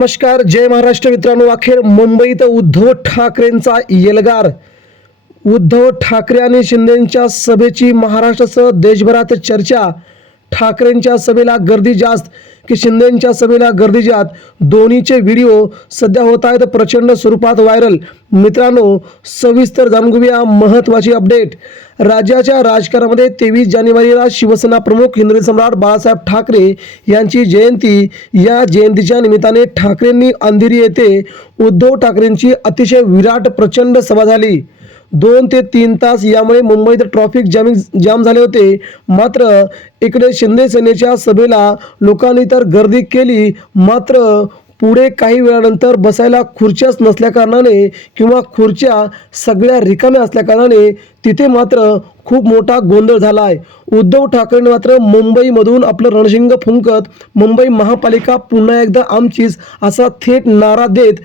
नमस्कार जय महाराष्ट्र मित्रांनो. अखेर मुंबईत उद्धव ठाकरेंचा येलगार. उद्धव ठाकरे आणि शिंदेच्या सभेची महाराष्ट्रासह देशभरात चर्चा. ठाकरेंच्या सभेला गर्दी जास्त की शिंदेच्या सभेला गर्दी जात? दोन्हीचे व्हिडिओ सध्या होत आहेत प्रचंड स्वरूपात व्हायरल. मित्रांनो सविस्तर जाणून घेऊया महत्त्वाची अपडेट. राज्याच्या राजकारणामध्ये तेवीस जानेवारीला शिवसेना प्रमुख हिंदवी सम्राट बाळासाहेब ठाकरे यांची जयंती. या जयंतीच्या निमित्ताने ठाकरेंनी अंधेरी येथे उद्धव ठाकरेंची अतिशय विराट प्रचंड सभा झाली. दोन ते तीन तास यामुळे मुंबईत ट्रॉफिक जामिंग जाम झाले होते. मात्र इकडे शिंदे सेनेच्या सभेला लोकांनी तर गर्दी केली. मात्र पुढे काही वेळानंतर बसायला खुर्च्याच नसल्याकारणाने किंवा खुर्च्या सगळ्या रिकाम्या असल्याकारणाने तिथे मात्र खूप मोठा गोंधळ झाला आहे उद्धव ठाकरेंनी मात्र मुंबईमधून आपलं रणशिंग फुंकत मुंबई महापालिका पुन्हा एकदा आमचीच असा थेट नारा देत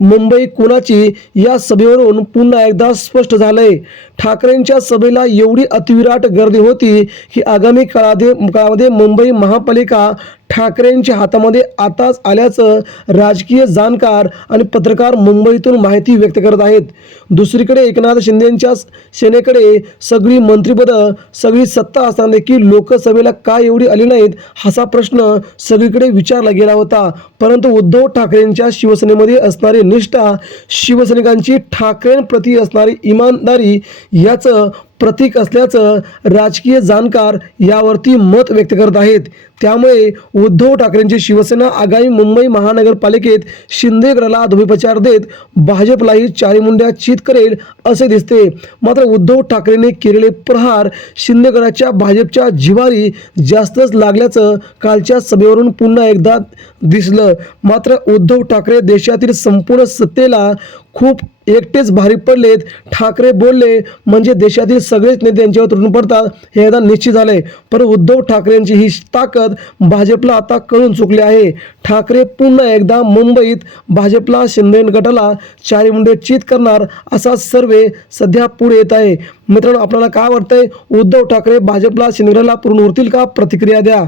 मुंबई कुणाची या सभेवरून पुन्हा एकदा स्पष्ट झालंय. ठाकरेंच्या सभेला एवढी अतिविराट गर्दी होती की आगामी काळामध्ये काळामध्ये मुंबई महापालिका ठाकरेंच्या हातामध्ये आताच आल्याचं राजकीय जाणकार आणि पत्रकार मुंबईतून माहिती व्यक्त करत आहेत. दुसरीकडे एकनाथ शिंदेच्या सेनेकडे सगळी मंत्रिपदं सगळी सत्ता असताना देखील लोकसभेला का एवढी आली नाहीत असा प्रश्न सगळीकडे विचारला गेला होता. परंतु उद्धव ठाकरेंच्या शिवसेनेमध्ये असणारी निष्ठा शिवसैनिकांची ठाकरेंप्रती असणारी इमानदारी याचं प्रतीक असल्याचं राजकीय जाणकार यावरती मत व्यक्त करत आहेत. त्यामुळे उद्धव ठाकरेंची शिवसेना आगामी मुंबई महानगरपालिकेत शिंदे गटाला धुमीप्रचार देत भाजपलाही चारीमुंड्या चित करेल असे दिसते. मात्र उद्धव ठाकरेंनी केलेले प्रहार शिंदे गटाच्या भाजपच्या जिवारी जास्तच लागल्याचं कालच्या सभेवरून पुन्हा एकदा दिसलं. मात्र उद्धव ठाकरे देशातील संपूर्ण सत्तेला खूप एकटेच भारी पडलेत. ठाकरे बोलले म्हणजे देशातील सगळेच नेते यांच्यावर तुटून पडतात हे एकदा निश्चित झाले. पण उद्धव ठाकरेंची ही ताकद भाजपला आता कळून चुकली आहे. ठाकरे पुन्हा एकदा मुंबईत भाजपला शिंदे गटाला चारी मुंडे चित करणार असा सर्वे सध्या पुढे येत आहे. मित्रांनो आपल्याला काय वाटतंय? उद्धव ठाकरे भाजपला शिंदे गटाला पूर्ण उरतील का? प्रतिक्रिया द्या.